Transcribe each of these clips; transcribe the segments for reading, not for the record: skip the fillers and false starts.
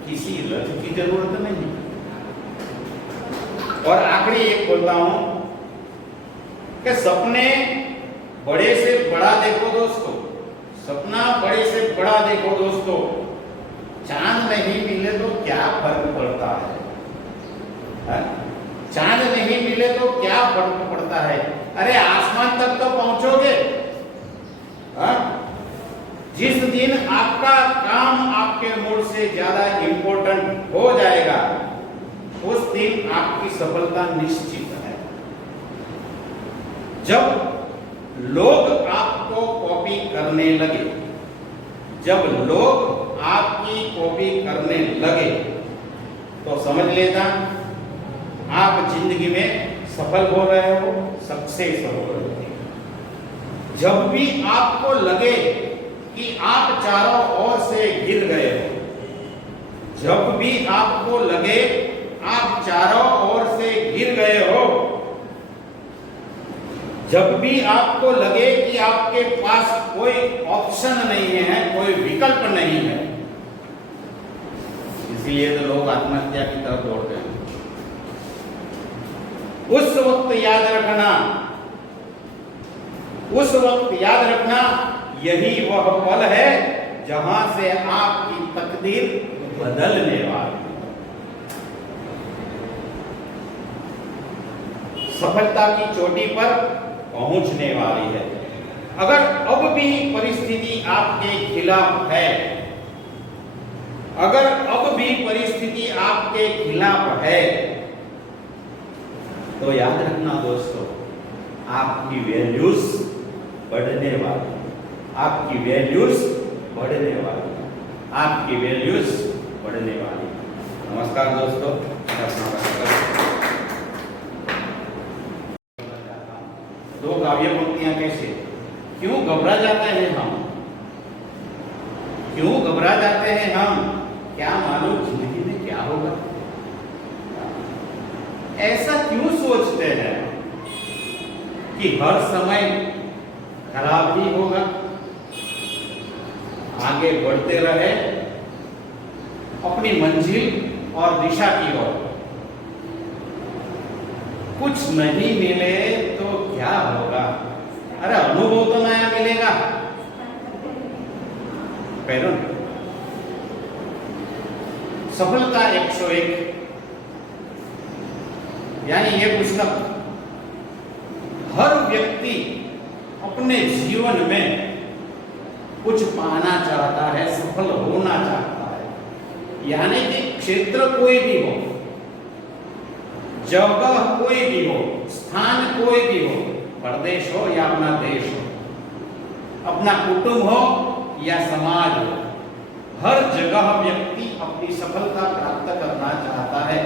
किसी लक्ष्य की जरूरत नहीं। और आखिरी एक बोलता हूं कि सपने बड़े से बड़ा देखो दोस्तों, सपना बड़े से बड़ा देखो दोस्तों। चांद नहीं मिले तो क्या फर्क पड़ता है? चांद नहीं मिले तो क्या फर्क पड़ता है? अरे आसमान तक तो पहुंचोगे। जिस दिन आपका काम आपके मूड से ज्यादा इंपॉर्टेंट हो जाएगा, उस दिन आपकी सफलता निश्चित है। जब लोग आपको कॉपी करने लगे, जब लोग आपकी कॉपी करने लगे, तो समझ लेना आप जिंदगी में सफल हो रहे हो, सक्सेस हो रहे हो। जब भी आपको लगे कि आप चारों ओर से गिर गए हो, जब भी आपको लगे आप चारों ओर से गिर गए हो, जब भी आपको लगे कि आपके पास कोई ऑप्शन नहीं है, कोई विकल्प नहीं है, इसलिए तो लोग आत्महत्या की तरफ दौड़ते हैं। उस वक्त याद रखना, उस वक्त याद रखना, यही वह पल है जहां से आपकी तकदीर बदलने वाली है। सफलता की चोटी पर पहुंचने वाली है। अगर अब भी परिस्थिति आपके खिलाफ है, अगर अब भी परिस्थिति आपके खिलाफ है, तो याद रखना दोस्तों, आपकी वैल्यूज बढ़ने वाली, आपकी वैल्यूज बढ़ने वाली, आपकी वैल्यूज बढ़ने वाली। नमस्कार दोस्तों, दो काव्य पंक्तियां कैसे? क्यों घबरा जाते हैं हम? क्यों घबरा जाते हैं हम? क्या मालूम जिंदगी में क्या होगा? ऐसा क्यों सोचते हैं कि हर समय खराब ही होगा? आगे बढ़ते रहे अपनी मंजिल और दिशा की ओर। कुछ नहीं मिले तो क्या होगा? अरे अनुभव तो नया मिलेगा। पहले सफलता 101 यानी ये पुस्तक हर व्यक्ति अपने जीवन में कुछ पाना चाहता है, सफल होना चाहता है। यानी कि क्षेत्र कोई भी हो, जगह कोई भी हो, स्थान कोई भी हो, प्रदेश हो या अपना देश हो, अपना कुटुंब हो या समाज हो, हर जगह व्यक्ति अपनी सफलता प्राप्त करना चाहता है,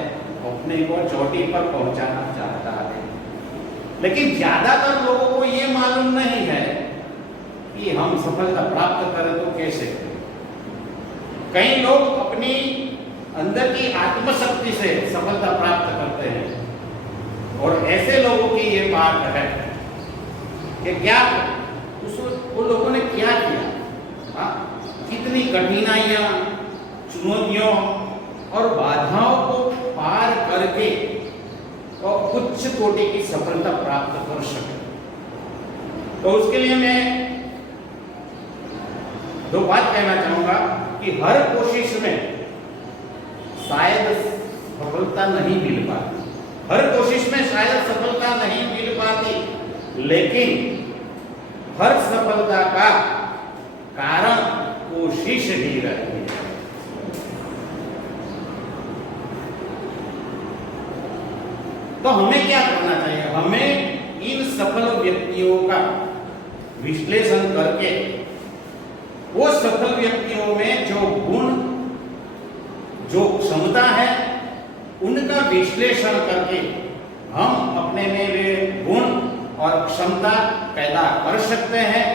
अपने को चोटी पर पहुंचाना चाहता है। लेकिन ज्यादातर लोगों को ये मालूम नहीं है कि हम सफलता प्राप्त करें तो कैसे करें। कई लोग अपनी अंदर की आत्मशक्ति से सफलता प्राप्त करते हैं, और ऐसे लोगों की ये बात है कि क्या उन लोगों ने क्या किया, कितनी कठिनाइयां, चुनौतियों और बाधाओं को पार करके और उच्च कोटि की सफलता प्राप्त कर सके। तो उसके लिए मैं दो बात कहना चाहूंगा कि हर कोशिश में शायद सफलता नहीं मिल पाती, हर कोशिश में शायद सफलता नहीं मिल पाती, लेकिन हर सफलता का कारण कोशिश ही रहती है। तो हमें क्या करना चाहिए? हमें इन सफल व्यक्तियों का विश्लेषण करके वो सफल व्यक्तियों में जो गुण, जो क्षमता है, उनका विश्लेषण करके हम अपने में वे गुण और क्षमता पैदा कर सकते हैं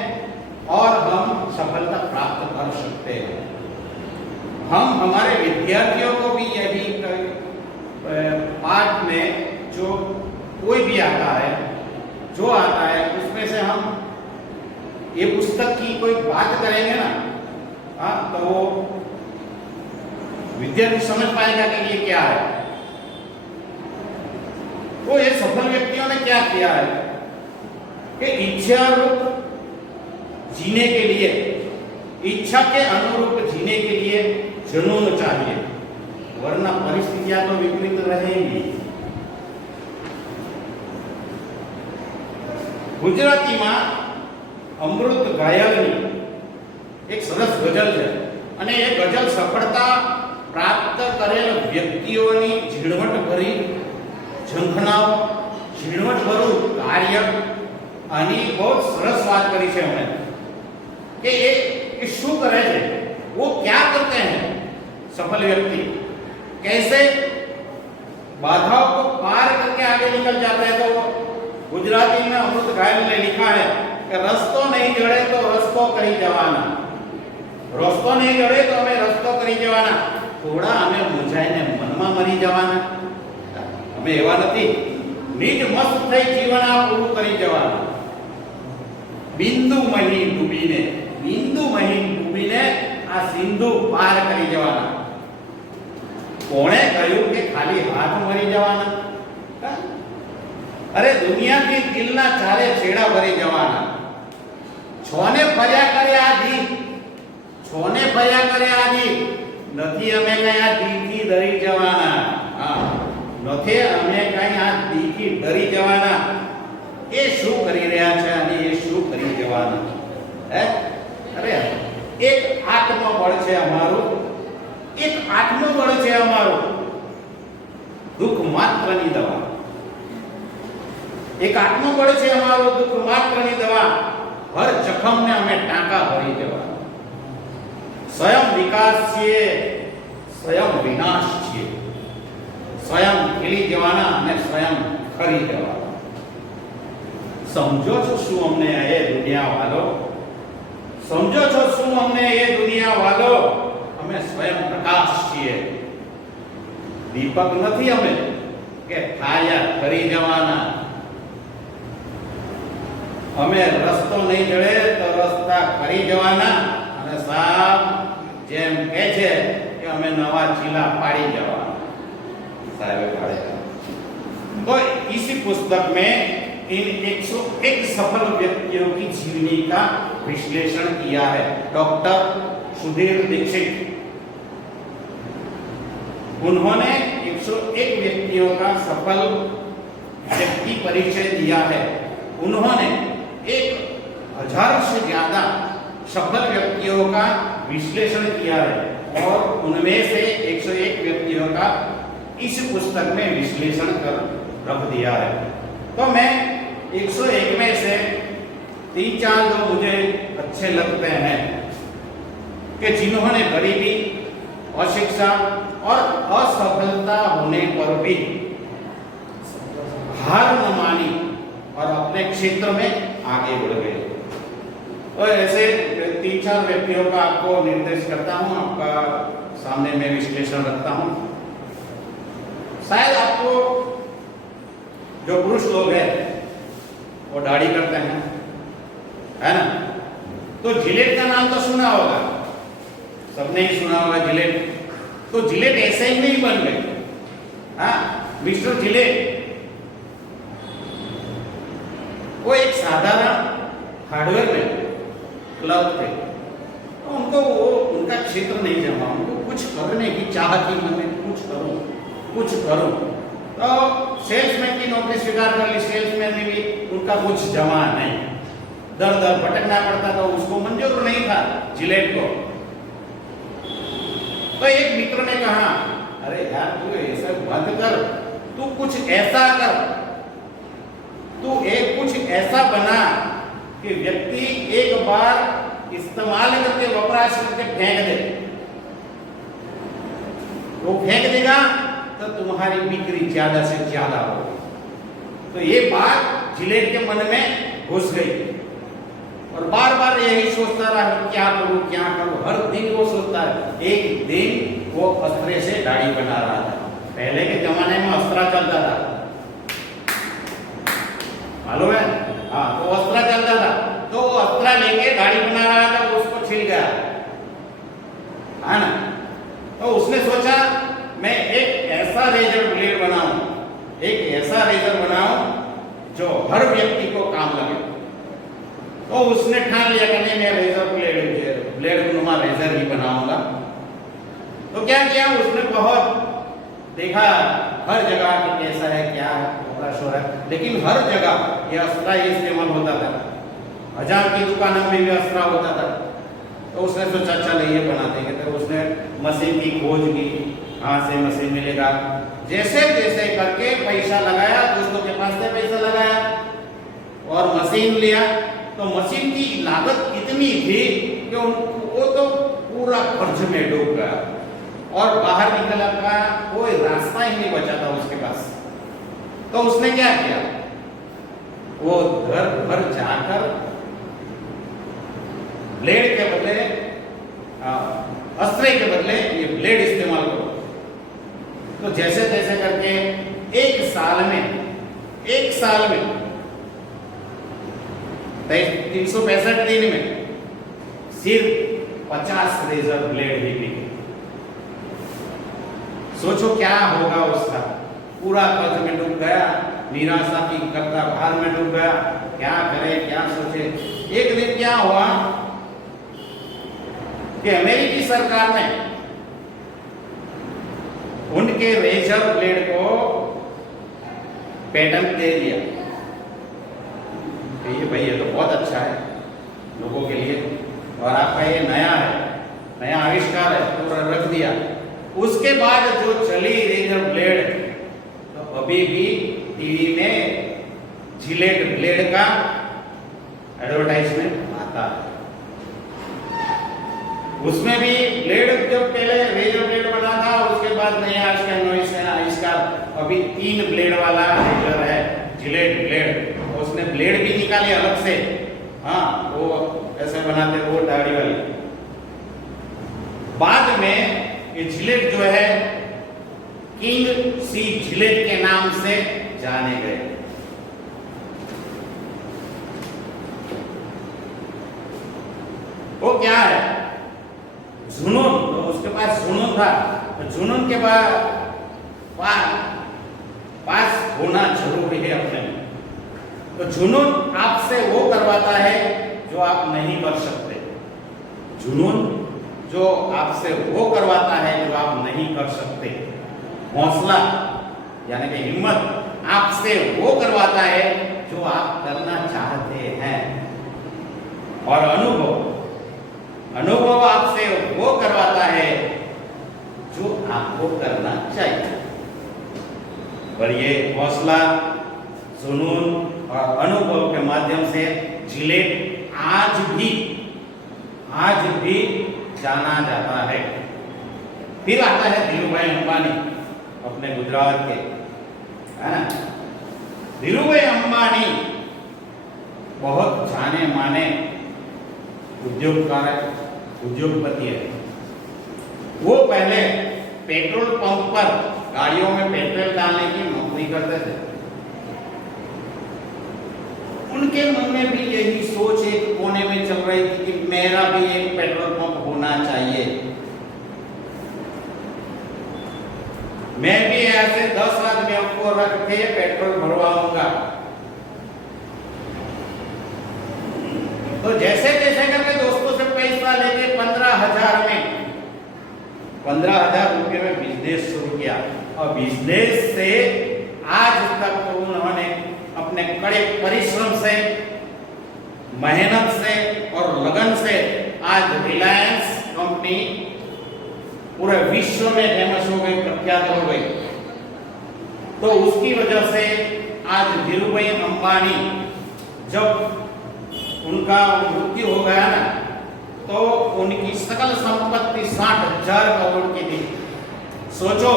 और हम सफलता प्राप्त कर सकते हैं। हम हमारे विद्यार्थियों को भी यही पाठ में जो कोई भी आता है, जो आता है उसमें से हम ये पुस्तक की कोई बात करेंगे ना, हाँ, तो वो विद्यार्थी समझ पाएगा कि ये क्या है। तो ये सफल व्यक्तियों ने क्या किया है कि इच्छा रूप जीने के लिए, इच्छा के अनुरूप जीने के लिए जुनून चाहिए, वरना परिस्थितियां तो विपरीत रहेंगी। ગુજરાતીમાં અમૃત ગાયલની એક સરસ ગઝલ છે અને એ ગઝલ સફળતા પ્રાપ્ત કરેલ વ્યક્તિઓની ઝીણવટભરી ઝંખનાઓ, ઝીણવટભરું કાર્ય આની બહુ સરસ વાત કરી છે हमने कि ये શું કરે છે, वो क्या करते हैं सफल व्यक्ति, कैसे बाधाओं को पार करके आगे निकल जाते हैं। तो गुजराती में अमृत घायल ने लिखा है कि रस्तो नहीं जड़े तो रस्तो करी जवाना, रस्तो नहीं जड़े तो हमें रस्तो करी जवाना, थोड़ा हमें मुंझाઈને મનમાં મરી જવાના, અમે એવા નથી, નિજ મસ્ત થઈ જીવન આ પૂરું કરી જવાના। બિંદુ મહી ડૂબીને, બિંદુ મહી ડૂબીને આ સિંધુ પાર કરી જવાના। કોણે કહ્યું કે ખાલી હાથ મરી જવાના? अरे दुनिया की दिलना चारे छेड़ा भरी जवाना। छोने फर्या करे आधी, छोने फर्या करे आधी, नथी अमे कई आ दीथी डरी जवाना। हां, नथे अमे कई आ दीथी डरी जवाना। ए शू करी रह्या छे अने ए शू करी जवाना है? अरे एक आत्मबळ छे अमारू, एक आत्मबळ छे अमारू, दुख मात्रनी दवा। एक आत्मबळ છે અમારું, દુઃખ માત્રની દવા, હર જખમને અમે ટાંકા ભરી જવા। સ્વયં વિકાસ છે, સ્વયં વિનાશ છે, સ્વયં ખીલી જવાના અને સ્વયં ખરી જવાના। સમજો છો શું અમને એ દુનિયા વાલો? સમજો છો શું અમને એ દુનિયા વાલો? અમે સ્વયં પ્રકાશ છીએ, દીપક નથી અમે કે થાયા ખરી જવાના। અમે રસ્તો નહીં જડે તો રસ્તા કરી જવાના, અને સાહેબ જેમ કહે છે કે અમે નવા ચીલા પાડી જવાના, સાહેબે પાડેલા। तो इसी पुस्तक में इन 101 सफल व्यक्तियों की जीवनी का विश्लेषण किया है डॉक्टर सुधीर दीक्षित। उन्होंने 101 व्यक्तियों का सफल व्यक्ति परिचय दिया है। उन्होंने 1000 से ज्यादा सफल व्यक्तियों का विश्लेषण किया है और उनमें से 101 व्यक्तियों का इस पुस्तक में विश्लेषण कर रख दिया है। तो मैं 101 में से 3-4 जो मुझे अच्छे लगते हैं कि जिन्होंने गरीबी, अशिक्षा और असफलता होने पर भी हार न मानी और अपने क्षेत्र में आगे बढ़ गए। तो ऐसे 3-4 व्यक्तियों का आपको निर्देश करता हूं, आपका सामने में विश्लेषण रखता हूं। शायद आपको जो पुरुष लोग हैं वो दाढ़ी करते हैं, है ना? तो जिलेट का नाम तो सुना होगा, सबने ही सुना होगा जिलेट। तो जिलेट ऐसे ही नहीं बन गए, हाँ, मिस्टर जिलेट वो एक साधारण हार्डवेयर में क्लर्क थे। तो उनको वो उनका क्षेत्र नहीं जमा, उनको कुछ करने की चाह थी, मैं कुछ करूं। तो सेल्समैन की नौकरी स्वीकार कर ली, सेल्समैन में भी उनका कुछ जमा नहीं, दर दर भटकना पड़ता, तो उसको मंजूर नहीं था जिलेट को। तो एक मित्र ने कहा, अरे यार तू ऐसा मत कर, तू कुछ ऐसा कर, तू कुछ ऐसा बना कि व्यक्ति एक बार इस्तेमाल करके, वपराश करके फेंक दे, वो फेंक देगा तो तुम्हारी बिक्री ज्यादा से ज्यादा होगी। तो ये बात जिलेट के मन में घुस गई और बार बार यही सोचता रहा, क्या करूं क्या करूं, हर दिन वो सोचता है। एक दिन वो अस्त्र से दाढ़ी बना रहा था। पहले के जमाने में अस्त्र चलता था, मालूम है? हाँ, तो अस्त्र चलता था, तो वो अस्त्र कपड़ा लेके गाड़ी बना रहा था, उसको छिल गया, है ना। तो उसने सोचा मैं एक ऐसा रेजर ब्लेड बनाऊं, एक ऐसा रेजर बनाऊं जो हर व्यक्ति को काम लगे। तो उसने ठान लिया कि नहीं, मैं रेजर ब्लेड नुमा रेजर ही बनाऊंगा। तो क्या किया उसने, बहुत देखा हर जगह कि कैसा है, क्या है, शोर है, लेकिन हर जगह यह अस्त्रा ही इस्तेमाल होता था। हजार की दुकानों में भी अस्त्रा होता था। तो उसने सोचा चल ये बना देंगे। तो उसने मशीन की खोज की, कहाँ से मशीन मिलेगा, जैसे जैसे करके पैसा लगाया, दोस्तों के पास से पैसा लगाया और मशीन लिया। तो मशीन की लागत इतनी थी कि वो तो पूरा कर्ज में डूब गया और बाहर निकलने का कोई रास्ता ही नहीं बचा था उसके पास। तो उसने क्या किया, वो घर घर जाकर ब्लेड के बदले, अस्त्रे के बदले ये ब्लेड इस्तेमाल करो। तो जैसे जैसे करके एक साल में 365 दिन में सिर्फ 50 रेजर ब्लेड ही बिके। सोचो क्या होगा उसका, पूरा कर्ज में डूब गया, निराशा की करता भार में डूब गया, क्या करे क्या सोचे। एक दिन क्या हुआ कि अमेरिकी सरकार ने उनके रेजर ब्लेड को पेटेंट दे दिया कि ये भाई ये तो बहुत अच्छा है लोगों के लिए और आपका ये नया है, नया आविष्कार है, तो रख दिया। उसके बाद जो चली रेजर ब्लेड, तो अभी भी टीवी में जिलेट ब्लेड का एडवर्टाइजमेंट आता है। उसमें भी ब्लेड जब पहले रेजर ब्लेड बना था, उसके बाद नया आविष्कार अभी 3 ब्लेड वाला रेजर है, जिलेट ब्लेड। उसने ब्लेड भी निकाली अलग से, हाँ वो ऐसे बनाते वो दाढ़ी वाली। बाद में ये जिलेट जो है किंग सी जिलेट के नाम से जाने गए। वो क्या है, जुनून। तो उसके पास जुनून था, तो जुनून के बाद पास होना जरूरी है अपने। तो जुनून आपसे वो करवाता है जो आप नहीं कर सकते। जुनून जो आपसे वो करवाता है जो आप नहीं कर सकते। हौसला यानी कि हिम्मत आपसे वो करवाता है जो आप करना चाहते हैं। और अनुभव आपसे वो करवाता है जो आपको करना चाहिए। पर ये हौसला, जुनून और अनुभव के माध्यम से जिलेट आज भी जाना जाता है। फिर आता है धीरूभाई अंबानी, अपने गुजरात के, है ना। धीरूभाई अंबानी बहुत जाने माने उद्योगपति है। वो पहले पेट्रोल पंप पर गाड़ियों में पेट्रोल डालने की नौकरी करते थे। उनके मन में भी यही सोच एक कोने में चल रही थी कि मेरा भी एक पेट्रोल पंप होना चाहिए, मैं भी ऐसे 10 आदमियों को रख के पेट्रोल भरवाऊंगा। तो जैसे जैसे करके दोस्तों से पैसा लेके 15,000 रुपये में बिजनेस शुरू किया। और बिजनेस से आज तक तो उन्होंने अपने कड़े परिश्रम से, मेहनत से और लगन से आज रिलायंस कंपनी पूरे विश्व में फेमस हो गई, प्रख्यात हो गई। तो उसकी वजह से आज धीरूभाई अंबानी जब उनका मृत्यु हो गया ना, तो उनकी सकल संपत्ति 60,000 करोड़ की थी। सोचो,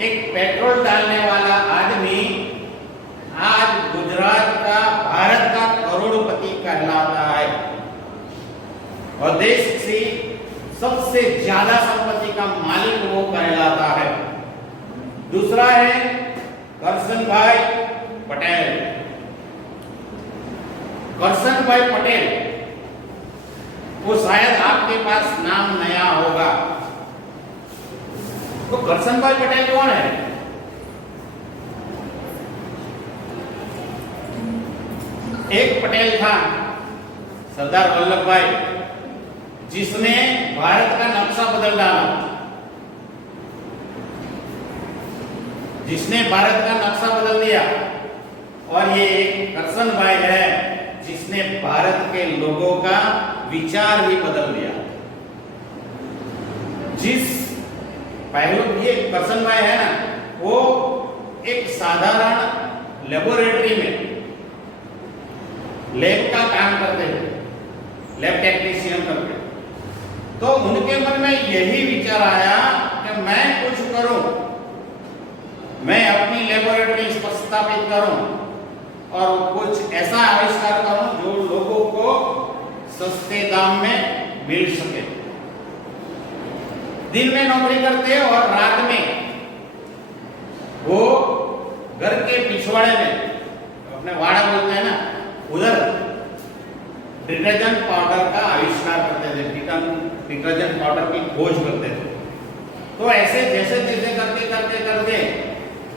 एक पेट्रोल डालने वाला आदमी आज गुजरात का, भारत का करोड़पति कहलाता है और देश की सबसे ज्यादा संपत्ति का मालिक वो कहलाता है। दूसरा है करसनभाई पटेल। करसनभाई पटेल वो शायद आपके पास नाम नया होगा। तो करसन भाई पटेल कौन है? एक पटेल था सरदार वल्लभ भाई, जिसने भारत का नक्शा बदल डाला, जिसने भारत का नक्शा बदल दिया। और ये एक करसन भाई है जिसने भारत के लोगों का विचार ही बदल दिया। जिस पहलू ये करसन भाई है ना, वो एक साधारण लेबोरेटरी में लैब का काम करते थे, लैब टेक्नीशियन करते। तो उनके मन में यही विचार आया कि मैं कुछ करूं, मैं अपनी लेबोरेटरी स्थापित करूं और कुछ ऐसा आविष्कार करूं जो लोगों को सस्ते दाम में मिल सके। दिन में नौकरी करते और रात में वो घर के पिछवाड़े में, अपने वाड़ा बोलते हैं ना, उधर डिटर्जेंट पाउडर का आविष्कार करते थे, डिटर्जेंट पाउडर की खोज करते थे। तो ऐसे जैसे जैसे करते करते करते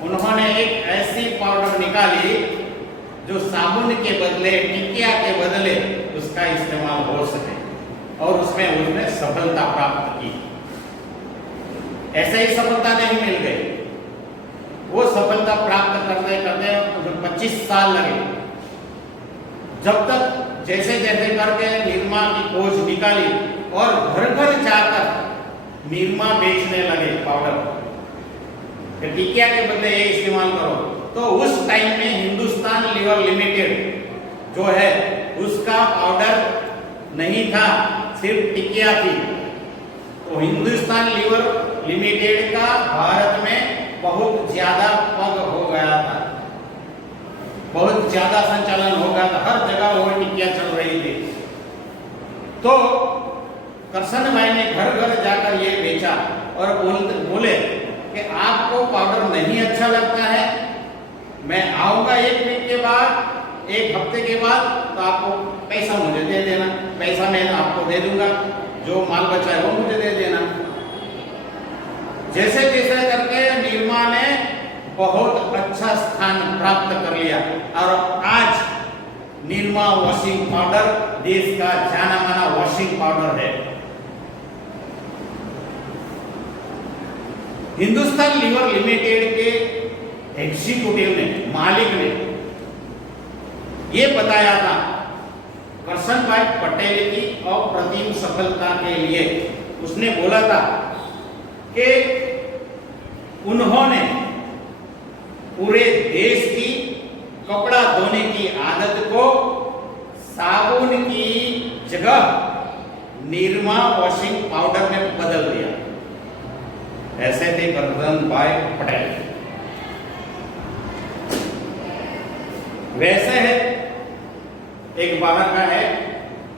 उन्होंने एक ऐसी पाउडर निकाली जो साबुन के बदले, टिकिया के बदले उसका इस्तेमाल हो सके, और उसमें उसने सफलता प्राप्त की। ऐसे ही सफलता नहीं मिल गई, वो सफलता प्राप्त करते करते 25 साल लगे, जब तक जैसे जैसे करके निरमा की खोज निकाली और घर घर जाकर निरमा बेचने लगे पाउडर, टिकिया के बदले ये इस्तेमाल करो। तो उस टाइम में हिंदुस्तान लीवर लिमिटेड जो है उसका पाउडर नहीं था, सिर्फ टिकिया थी। तो हिंदुस्तान लीवर लिमिटेड का भारत में बहुत ज्यादा पग हो गया था, बहुत ज्यादा संचालन हो गया था, हर जगह वो टिकिया चल रही थी। तो करसन भाई ने घर घर जाकर ये बेचा और बोले कि आपको पाउडर नहीं अच्छा लगता है, मैं आऊंगा 1 वीक के बाद, 1 हफ्ते के बाद, तो आपको पैसा मुझे दे देना, पैसा मैं आपको दे दूंगा, जो माल बचा है वो मुझे दे देना। जैसे जैसे करके निरमा ने बहुत अच्छा स्थान प्राप्त कर लिया और आज निरमा वॉशिंग पाउडर देश का जाना माना वॉशिंग पाउडर है। हिंदुस्तान लीवर लिमिटेड के एग्जीक्यूटिव ने, मालिक ने ये बताया था करसन भाई पटेल की अप्रतिम सफलता के लिए। उसने बोला था कि उन्होंने पूरे देश की कपड़ा धोने की आदत को साबुन की जगह निरमा वॉशिंग पाउडर में बदल दिया। ऐसे थे करसन भाई पटेल। वैसे है एक बाहर का है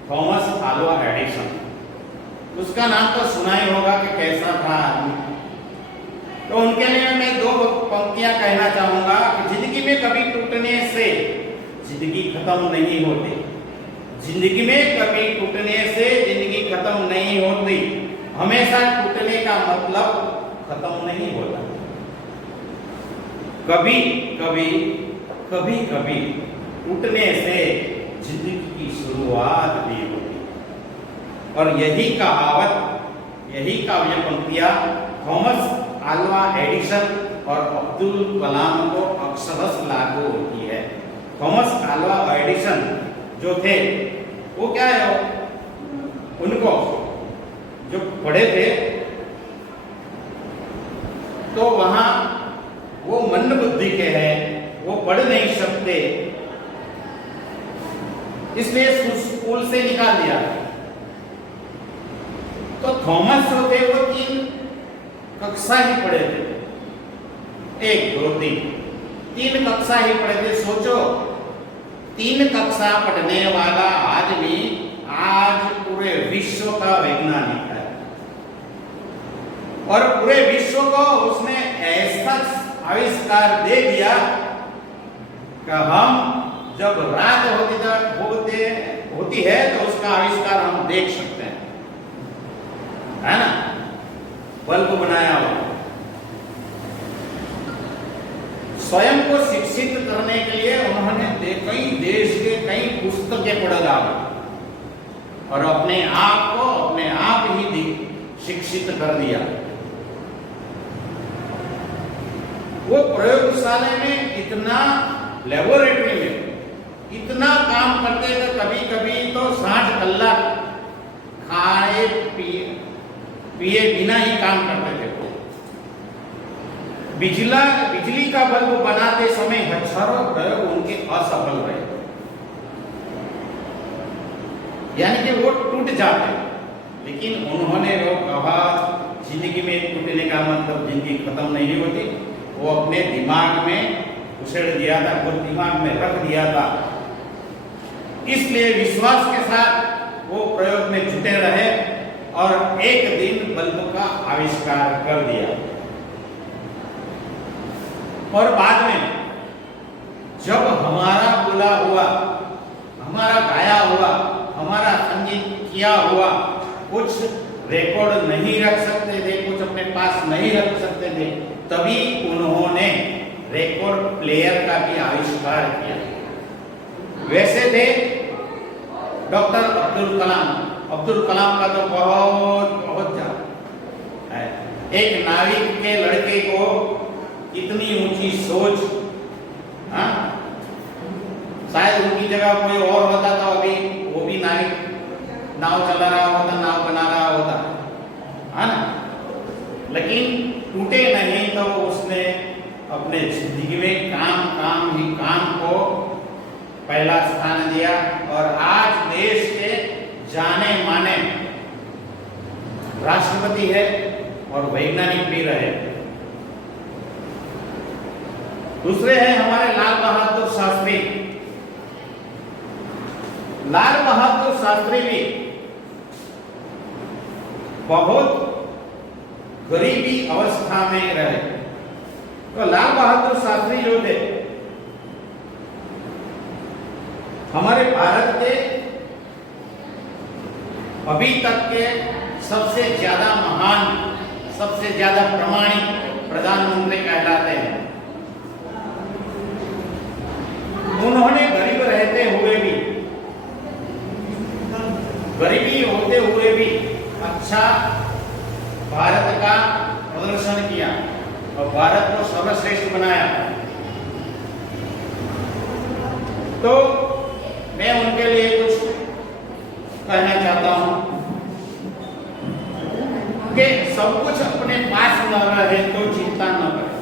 थॉमस अल्वा एडिसन, उसका नाम तो सुना ही होगा कि कैसा था आदमी। तो उनके लिए मैं 2 पंक्तियां कहना चाहूंगा कि जिंदगी में कभी टूटने से जिंदगी खत्म नहीं होती, जिंदगी में कभी टूटने से जिंदगी खत्म नहीं होती, हमेशा टूटने का मतलब खत्म नहीं होता। कभी कभी कभी कभी टूटने से जिंदगी की शुरुआत भी होती। और यही कहावत, यही काव्य पंक्तियां थॉमस अल्वा एडिसन और अब्दुल कलाम को अक्षरश लागू होती है। थॉमस अल्वा एडिसन जो थे वो क्या है, उनको जो पढ़े थे तो वहां वो मंद बुद्धि के हैं, वो पढ़ नहीं सकते, इसलिए स्कूल से निकाल दिया। तो थॉमस जो थे वो 3 कक्षा ही पढ़े थे, 1 2 3 कक्षा ही पढ़े थे। सोचो 3 कक्षा पढ़ने वाला आदमी आज पूरे विश्व का वैज्ञानिक है और पूरे विश्व को उसने ऐसा आविष्कार दे दिया कि हम जब रात होती है तो उसका आविष्कार हम देख सकते हैं। बल्ब बनाया हो। स्वयं को शिक्षित करने के लिए उन्होंने कई देश के कई पुस्तकें पढ़ डाली और अपने आप ही शिक्षित कर दिया। वो प्रयोगशाला में इतना, लेबोरेटरी में इतना काम करते थे, कभी कभी तो 60 कलाक खाए पिए बिना ही काम करते थे। बिजली का बल्ब बनाते समय हजारों प्रयोग उनके असफल रहे, यानी कि वो टूट जाते। लेकिन उन्होंने वो कहा, जिंदगी में टूटने का मतलब जिंदगी खत्म नहीं होती। वो अपने दिमाग में उछेड़ दिया था, वो दिमाग में रख दिया था। इसलिए विश्वास के साथ वो प्रयोग में जुटे रहे और एक दिन बल्ब का आविष्कार कर दिया। और बाद में जब हमारा बोला हुआ, हमारा गाया हुआ, हमारा संगीत किया हुआ कुछ रिकॉर्ड नहीं रख सकते थे, कुछ अपने पास नहीं रख सकते थे, तभी उन्होंने रिकॉर्ड प्लेयर का भी आविष्कार किया। वैसे थे डॉक्टर अब्दुल कलाम। अब्दुल कलाम का तो बहुत ज्यादा है। एक नाविक के लड़के को इतनी ऊंची सोच, हाँ, शायद उनकी जगह कोई और होता तो अभी वो भी नाविक, नाव चला रहा होता, नाव बना रहा होता, है ना। लेकिन टूटे नहीं तो उसने अपने जिंदगी में काम को पहला स्थान दिया और आज देश के जाने माने राष्ट्रपति है और वैज्ञानिक भी रहे। दूसरे हैं हमारे लाल बहादुर शास्त्री। लाल बहादुर शास्त्री भी बहुत गरीबी अवस्था में रहे। तो लाल बहादुर शास्त्री जो थे हमारे भारत के अभी तक के सबसे ज्यादा महान, सबसे ज्यादा प्रामाणिक प्रधानमंत्री कहलाते हैं। उन्होंने गरीब रहते हुए भी, गरीबी होते हुए भी अच्छा भारत का प्रदर्शन किया और भारत को सर्वश्रेष्ठ बनाया। तो मैं उनके लिए कुछ कहना चाहता हूं कि सब कुछ अपने पास न रहे तो चिंता न करें।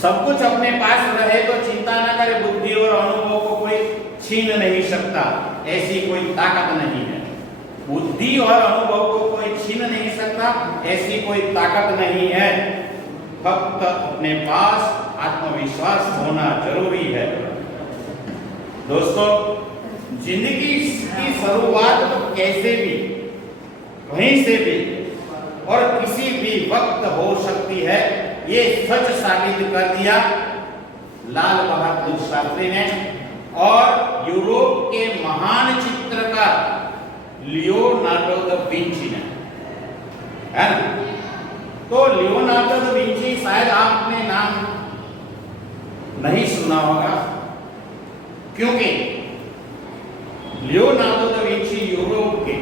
सब कुछ अपने पास रहे तो चिंता न करे। बुद्धि और अनुभव को कोई छीन नहीं सकता, ऐसी कोई ताकत नहीं है। बुद्धि और अनुभव को कोई छीन नहीं सकता, ऐसी कोई ताकत नहीं है। फक्त अपने पास आत्मविश्वास होना जरूरी है। दोस्तों, जिंदगी की शुरुआत तो कैसे भी, कहीं से भी और किसी भी वक्त हो सकती है, ये सच साबित कर दिया लाल बहादुर शास्त्री ने और यूरोप के महान चित्रकार लियोनार्डो दा विंची ने, है ना। तो लियोनार्डो दा विंची शायद आपने नाम नहीं सुना होगा, क्योंकि लियोनार्डो दा विंची यूरोप के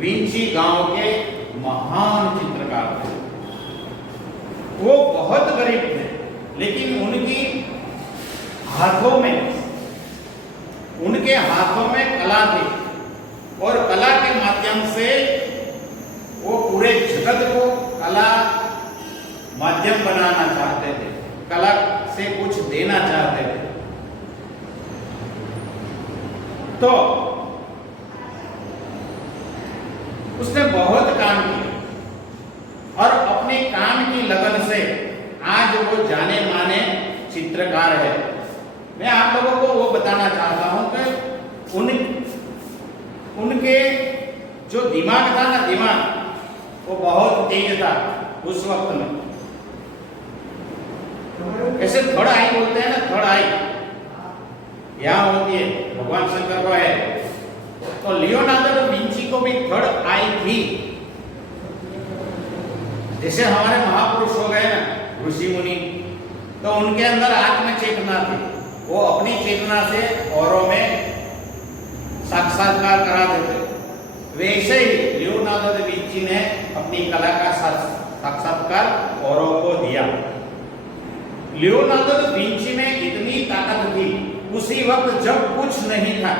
विंची गांव के महान चित्रकार थे। वो बहुत गरीब थे, लेकिन उनके हाथों में कला थी और कला के माध्यम से वो पूरे जगत को कला माध्यम बनाना चाहते थे, कला से कुछ देना चाहते थे। तो उसने बहुत काम किया और अपने काम की लगन से आज वो जाने माने चित्रकार है। मैं आप लोगों को वो बताना चाहता हूं कि उनके जो दिमाग था ना, दिमाग वो बहुत तेज था उस वक्त में। ऐसे थर्ड आई बोलते हैं ना, थर्ड आई यहाँ होती है, भगवान शंकर को है। तो लियोनार्डो दा विंची को भी थर्ड आई थी। जैसे हमारे महापुरुष हो गए ना, ऋषि मुनि, तो उनके अंदर आत्म चेतना थी, वो अपनी चेतना से औरों में साक्षात्कार करा देते। वैसे ही लियोनार्डो दा विंची ने अपनी कला का साक्षात्कार औरों को दिया। लियोनार्डो दा विंची में इतनी ताकत थी, उसी वक्त जब कुछ नहीं था,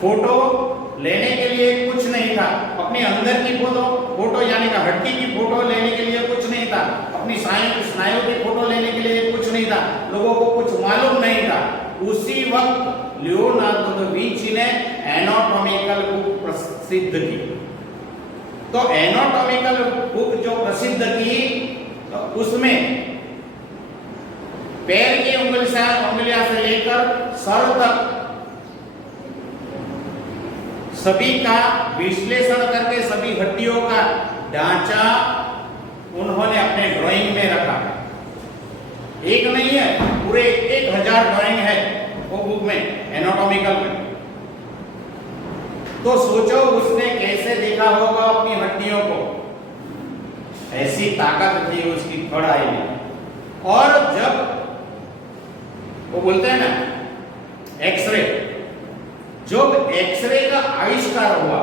फोटो लेने के लिए कुछ नहीं था, अपने अंदर की फोटो यानी कि हड्डी की फोटो लेने के लिए कुछ नहीं था, अपनी स्नायु की फोटो लेने के लिए कुछ नहीं था, लोगों को कुछ मालूम नहीं था। उसी वक्त लियोनार्डो दा विंची ने एनाटॉमिकल बुक प्रसिद्ध की। तो एनाटॉमिकल बुक जो प्रसिद्ध की, तो उसमें पैर की उंगलियां से लेकर सर तक सभी का विश्लेषण करके सभी हड्डियों का ढांचा उन्होंने अपने ड्राइंग में रखा। एक नहीं है, पूरे 1000 ड्राइंग है वो बुक में, एनाटॉमिकल में। तो सोचो उसने कैसे देखा होगा अपनी हड्डियों को, ऐसी ताकत थी उसकी थर्ड आई में। और जब वो बोलते हैं ना एक्सरे, जब एक्सरे का आविष्कार हुआ,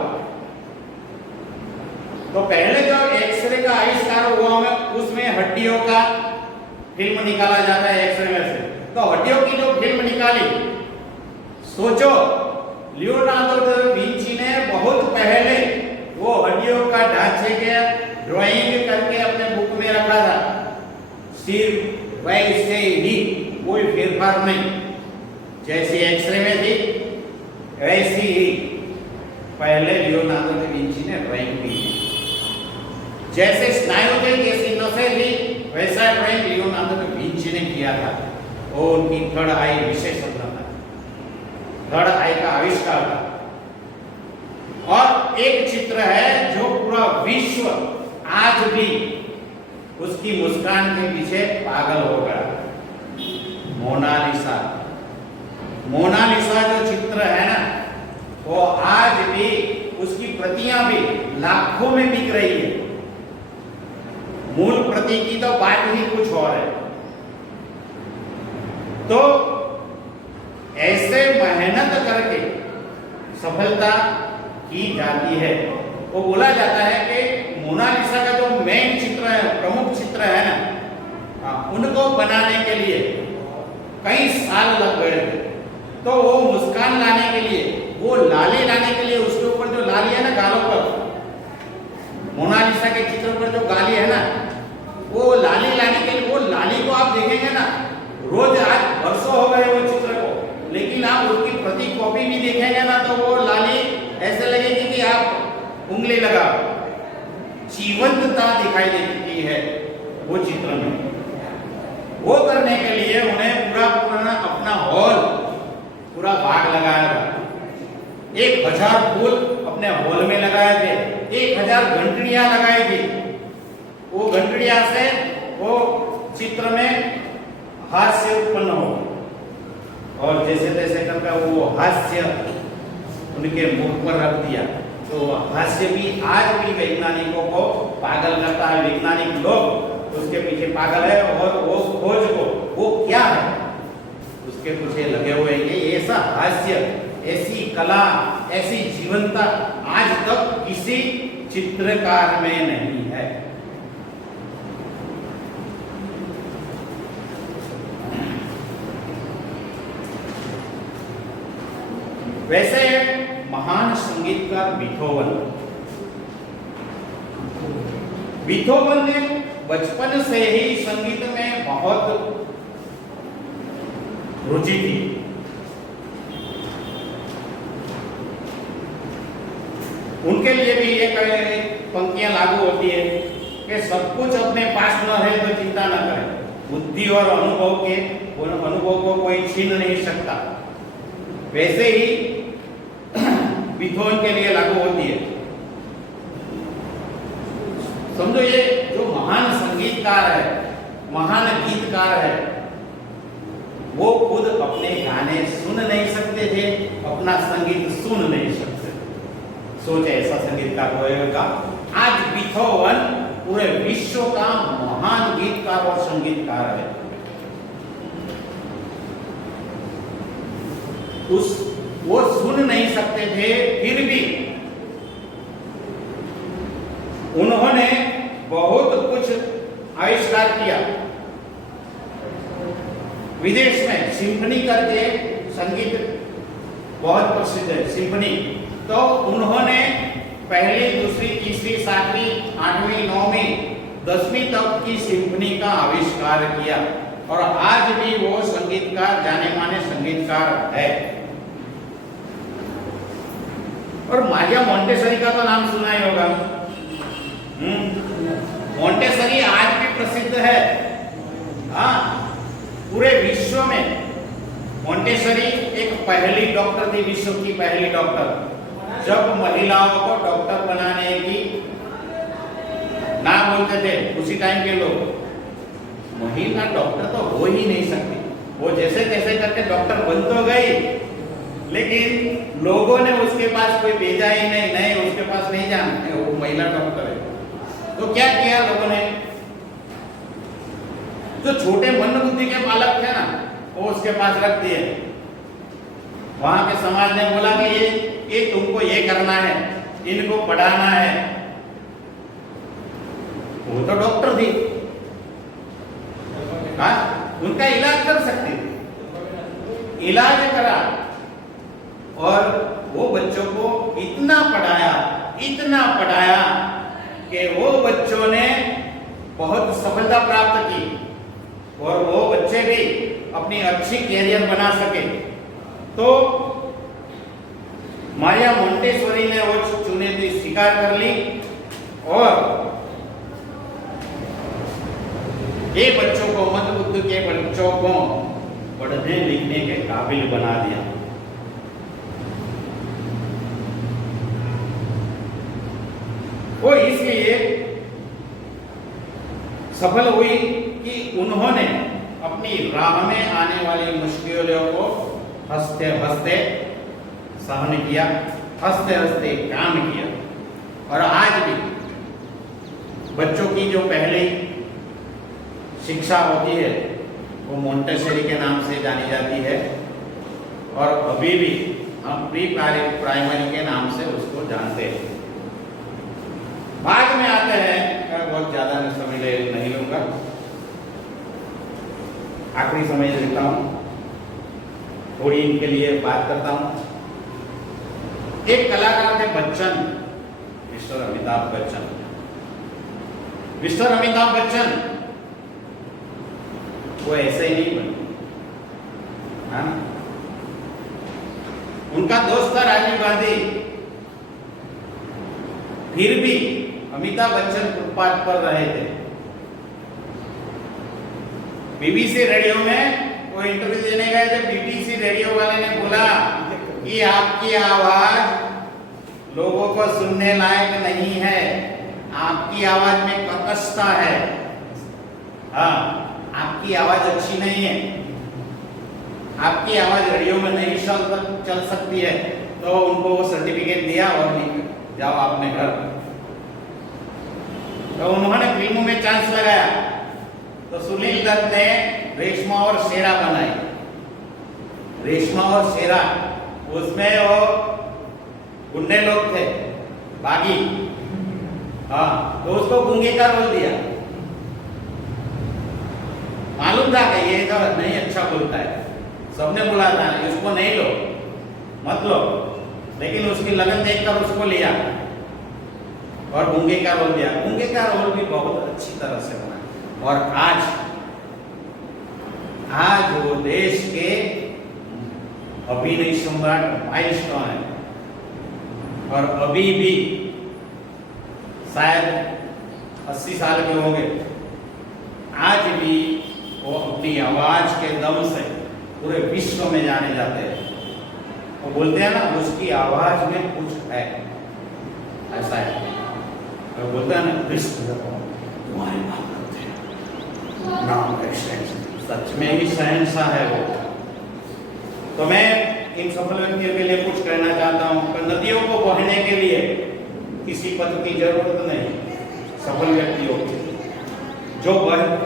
तो पहले जब एक्सरे का आविष्कार हुआ उसमें हड्डियों का फिल्म निकाला जाता है एक्सरे में से। तो हड्डियों की जो फिल्म निकाली, सोचो लियोनार्डो दा विंची ने बहुत पहले वो हड्डियों का ढांचे के ड्राइंग करके अपने बुक में रखा था। सिर्फ वैसे ही, कोई फेरफार नहीं, जैसी एक्सरे में थी वैसी ही पहले लियोनार्डो दा विंची ने ड्राइंग की। जैसे स्नायु थे, जैसी नसें थी, वैसा ड्राइंग लियोनार्डो दा विंची ने किया था। और उनकी थर्ड आई विशेषता था, थर्ड आई का आविष्कार था। और एक चित्र है जो पूरा विश्व आज भी उसकी मुस्कान के पीछे पागल हो गया, मोनालिसा। मोनालिसा जो चित्र है ना, वो आज भी उसकी प्रतियां भी लाखों में बिक रही है। मूल प्रति की तो बात ही कुछ और है। तो ऐसे मेहनत करके सफलता की जाती है। वो बोला जाता है कि मोनालिसा का जो मेन चित्र है, प्रमुख चित्र है ना, उनको बनाने के लिए कई साल लग गए थे। तो वो मुस्कान लाने के लिए, वो लाली लाने के लिए, उसके ऊपर जो लाली है ना गालों पर, मोनालिसा के चित्र पर जो गाली है ना, वो लाली लाने के लिए, वो लाली को आप देखेंगे ना, रोज आज वर्षों हो गए वो चित्र को, लेकिन आप उसकी प्रति कॉपी भी देखेंगे ना, तो वो लाली ऐसे लगेगी कि आप उंगली लगा, जीवंतता दिखाई देती है वो चित्र में। वो करने के लिए उन्हें पूरा अपना हॉल, पूरा बाग लगाया था। 1000 फूल अपने हॉल में लगाए थे, 1000 घंटियां लगाई थी। वो घंटियां से वो चित्र में हास्य उत्पन्न हो, और जैसे तैसे करके वो हास्य उनके मुख पर रख दिया। तो हास्य भी आज भी वैज्ञानिकों को पागल करता है। वैज्ञानिक लोग उसके पीछे पागल है, और वो खोज को, वो क्या है उसके पीछे लगे हुए हैं। ऐसा हास्य, ऐसी कला, ऐसी जीवंतता आज तक किसी चित्रकार में नहीं है। वैसे महान संगीतकार बीथोवन ने बचपन से ही संगीत में बहुत रुचि थी। उनके लिए भी एक पंक्तियां लागू होती है कि सब कुछ अपने पास न है तो चिंता न करें, बुद्धि और अनुभव को कोई छीन नहीं सकता। वैसे ही बीथोवन के लिए लागू होती है। समझो, ये जो महान संगीतकार है, महान गीतकार है, वो खुद अपने गाने सुन नहीं सकते थे, अपना संगीत सुन नहीं सकते। सोचे ऐसा संगीतकार होगा। आज बीथोवन पूरे विश्व का महान गीतकार और संगीतकार है। वो सुन नहीं सकते थे, फिर भी उन्होंने बहुत कुछ आविष्कार किया। विदेश में सिम्फनी करके संगीत बहुत प्रसिद्ध है, सिम्फनी। तो उन्होंने पहली, दूसरी, तीसरी, सातवीं, आठवीं, नौवीं, 10वीं तक की सिम्फनी का आविष्कार किया और आज भी वो संगीतकार, जाने माने संगीतकार है। और मारिया मोंटेसरी का तो नाम सुना ही होगा। मोंटेसरी आज भी प्रसिद्ध है, हाँ, पूरे विश्व में। मोंटेसरी एक पहली डॉक्टर थी, विश्व की पहली डॉक्टर। जब महिलाओं को डॉक्टर बनाने की ना बोलते थे उसी टाइम के लोग, महिला डॉक्टर तो हो ही नहीं सकती। वो जैसे तैसे करके डॉक्टर बन तो गई, लेकिन लोगों ने उसके पास कोई भेजा ही नहीं, नहीं उसके पास नहीं जाना, वो महिला डॉक्टर है। तो क्या किया लोगों ने, जो छोटे मन बुद्धि के बालक थे ना, वो उसके पास रख दिए। वहां के समाज ने बोला कि ये तुमको ये करना है, इनको पढ़ाना है। वो तो डॉक्टर थी, हाँ, उनका इलाज कर सकती थी। इलाज करा और वो बच्चों को इतना पढ़ाया कि वो बच्चों ने बहुत सफलता प्राप्त की और वो बच्चे भी अपनी अच्छी कैरियर बना सके। तो मारिया मोंटेसरी ने वो चुनौती स्वीकार कर ली और ये बच्चों को, मंदबुद्धि के बच्चों को पढ़ने लिखने के काबिल बना दिया। वो इसलिए सफल हुई कि उन्होंने अपनी राह में आने वाली मुश्किलों को हंसते हंसते सहन किया, हंसते हंसते काम किया। और आज भी बच्चों की जो पहली शिक्षा होती है वो मोंटेसरी के नाम से जानी जाती है और अभी भी हम प्री प्राइमरी के नाम से उसको जानते हैं। बाद में आते हैं, बहुत ज्यादा समय नहीं लूंगा, आखिरी समय देता हूं, थोड़ी इनके लिए बात करता हूं। एक कलाकार थे बच्चन, मिस्टर अमिताभ बच्चन। मिस्टर अमिताभ बच्चन वो ऐसे ही नहीं बने, हाँ? उनका दोस्त था राजीव गांधी, फिर भी अमिताभ बच्चन फुटपाथ पर रहे थे। बीबीसी रेडियो में वो इंटरव्यू देने गए थे। बीबीसी रेडियो वाले ने बोला कि आपकी आवाज लोगों को सुनने लायक नहीं है, आपकी आवाज में कर्कशता है, हाँ, आपकी आवाज अच्छी नहीं है, आपकी आवाज रेडियो में नहीं चल सकती है। तो उनको वो सर्टिफिकेट दिया और जाओ अपने घर। तो उन्होंने फिल्मों में चांस लगाया तो सुनील दत्त ने रेशमा और शेरा बनाई। रेशमा और शेरा, उसमें वो गुंडे लोग थे, बागी, हाँ, तो उसको गूंगे का रोल दिया। मालूम था कि ये तो नहीं अच्छा बोलता है, सबने बोला था इसको नहीं लो, मत लो, लेकिन उसकी लगन देखकर उसको लिया और गूंगे का रोल दिया। गूंगे का रोल भी बहुत अच्छी तरह से बना। और आज वो देश के अभिनय सम्राट माइलस्टोन है और अभी भी शायद 80 साल के होंगे, आज भी वो अपनी आवाज के दम से पूरे विश्व में जाने जाते हैं। वो बोलते हैं ना, उसकी आवाज में कुछ है, ऐसा है। वो बोलते हैं ना, तुम्हारी बात करते हैं, नाम कैसे, सच में ही शहंशाह है वो। तो मैं इन सफल व्यक्तियों के लिए कुछ कहना चाहता हूँ। नदियों को बहने के लिए किसी पथ की जरूरत नहीं, सफल व्यक्ति होते हैं, जो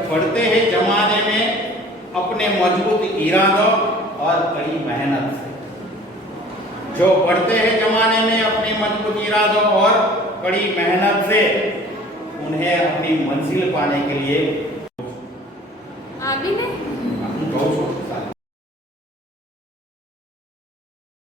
बढ़ते हैं जमाने में अपने मजबूत इरादों और कड़ी मेहनत से। जो बढ़ते हैं जमाने में अपने मजबूत इरादों और कड़ी मेहनत से उन्हें अपनी मंजिल पाने के लिए